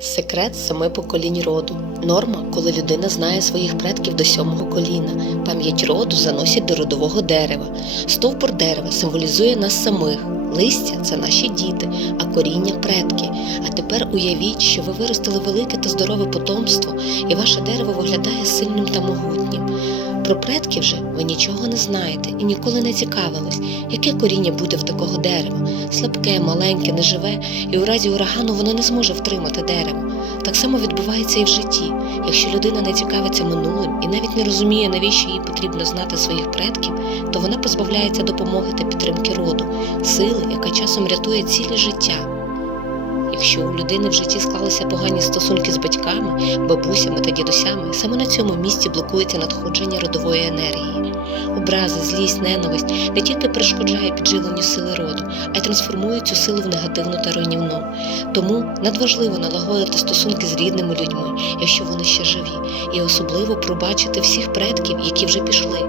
Секрет семи поколінь роду. Норма, коли людина знає своїх предків до сьомого коліна. Пам'ять роду заносять до родового дерева. Стовбур дерева символізує нас самих. Листя це наші діти, а коріння предки. А тепер уявіть, що ви виростили велике та здорове потомство, і ваше дерево виглядає сильним та могутнім. Про предків же ви нічого не знаєте і ніколи не цікавились, яке коріння буде в такого дерева. Слабке, маленьке, неживе, і у разі урагану воно не зможе втримати дерево. Так само відбувається і в житті. Якщо людина не цікавиться минулим і навіть не розуміє, навіщо їй потрібно знати своїх предків, то вона позбавляється допомоги та підтримки роду, сили, яка часом рятує ціле життя. Якщо у людини в житті склалися погані стосунки з батьками, бабусями та дідусями, саме на цьому місці блокується надходження родової енергії. Образи, злість, ненависть не тільки перешкоджають підживленню сили роду, а й трансформують цю силу в негативну та руйнівну. Тому надважливо налагодити стосунки з рідними людьми, якщо вони ще живі, і особливо пробачити всіх предків, які вже пішли.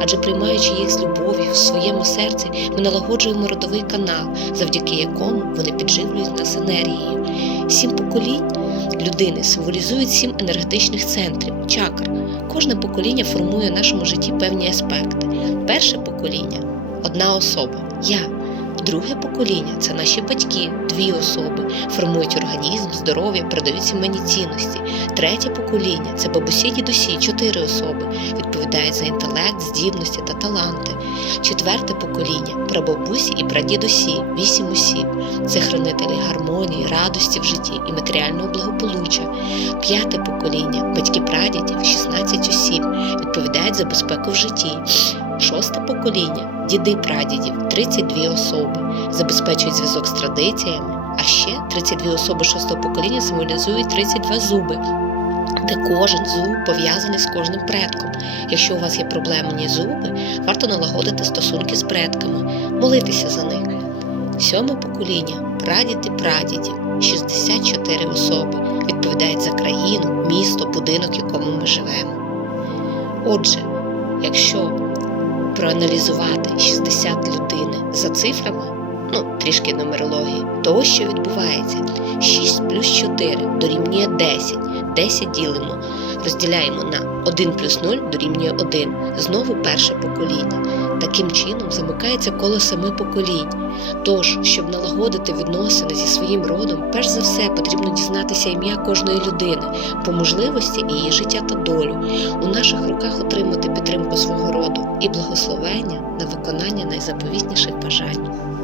Адже приймаючи їх з любов'ю в своєму серці, ми налагоджуємо родовий канал, завдяки якому вони підживлюють нас енергією. Сім поколінь людини символізують сім енергетичних центрів, чакр. Кожне покоління формує в нашому житті певні аспекти. Перше покоління одна особа я. Друге покоління це наші батьки, дві особи, формують організм, здоров'я, передають сімейні цінності. Третє покоління це бабусі, дідусі, чотири особи, відповідають за інтелект, здібності та таланти. Четверте покоління прабабусі і прадідусі, вісім осіб. Це хранителі гармонії, радості в житті і матеріального благополуччя. П'яте покоління батьки прадідів, 16 осіб, відповідають за безпеку в житті. Шосте покоління діди прадідів 32 особи, забезпечують зв'язок з традиціями, а ще 32 особи шостого покоління символізують 32 зуби, де кожен зуб пов'язаний з кожним предком. Якщо у вас є проблемні зуби, варто налагодити стосунки з предками, молитися за них. Сьоме покоління прадіди прадідів 64 особи, відповідають за країну, місто, будинок, в якому ми живемо. Отже, якщо проаналізувати 60 людини за цифрами, ну трішки нумерології, то ось що відбувається: 6 плюс 4 дорівнює 10. 10 ділимо, розділяємо на 1 плюс 0 дорівнює 1. Знову перше покоління. Таким чином замикається коло семи поколінь. Тож, щоб налагодити відносини зі своїм родом, перш за все потрібно дізнатися ім'я кожної людини, по можливості її життя та долю. У наших руках отримати підтримку свого роду і благословення на виконання найзаповітніших бажань.